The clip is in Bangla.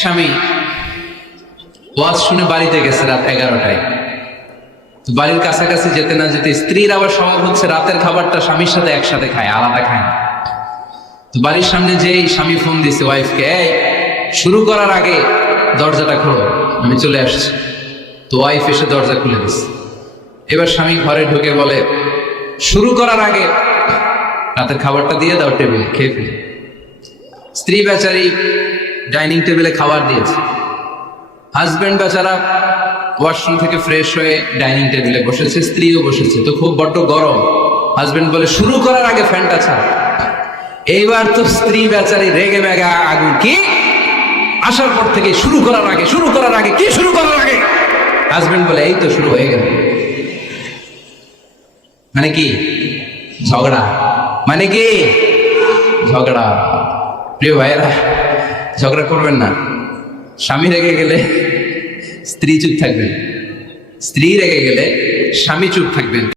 স্বামী ওয়াজ শুনে বাড়িতে গেছে রাত এগারোটায়। বাড়ির কাছাকাছি যেতে না যেতে স্ত্রীর আবার স্বভাব হচ্ছে রাতের খাবারটা স্বামীর সাথে একসাথে খায়, আলাদা খায়। না বাড়ির সামনে যেই স্বামী ফোন দিছে, ওয়াইফকে, এই, শুরু করার আগে দরজাটা খোলো, আমি চলে আসছি। তো ওয়াইফ এসে দরজা খুলে দিচ্ছে এবার স্বামী ঘরে ঢুকে বলে, শুরু করার আগে রাতের খাবারটা দিয়ে দাও টেবিলে, খেয়ে ফেলি। স্ত্রী বেচারি ডাইনিং টেবিলে খাবার দিয়েছে। হাজব্যান্ড বেচারা ওয়াশরুম থেকে ফ্রেশ হয়ে ডাইনিং টেবিলে বসেছে, স্ত্রীও বসেছে, তো খুব বড্ড গরম। হাজবেন্ড বলে, শুরু করার আগে ফ্যানটা ছাড়। এইবার তো স্ত্রী বেচারি রেগে মেগা আগুন, কি? আসার পর থেকে শুরু করার আগে, শুরু করার আগে, কি শুরু করার আগে? হাজবেন্ড বলে, এই তো শুরু হয়ে গেল। মানে কি? ঝগড়া। মানে কি? ঝগড়া। প্রিয় ভাইয়েরা ঝগড়া করবেন না। স্বামী রেগে গেলে স্ত্রী চুপ থাকবেন। স্ত্রী রেগে গেলে স্বামী চুপ থাকবেন।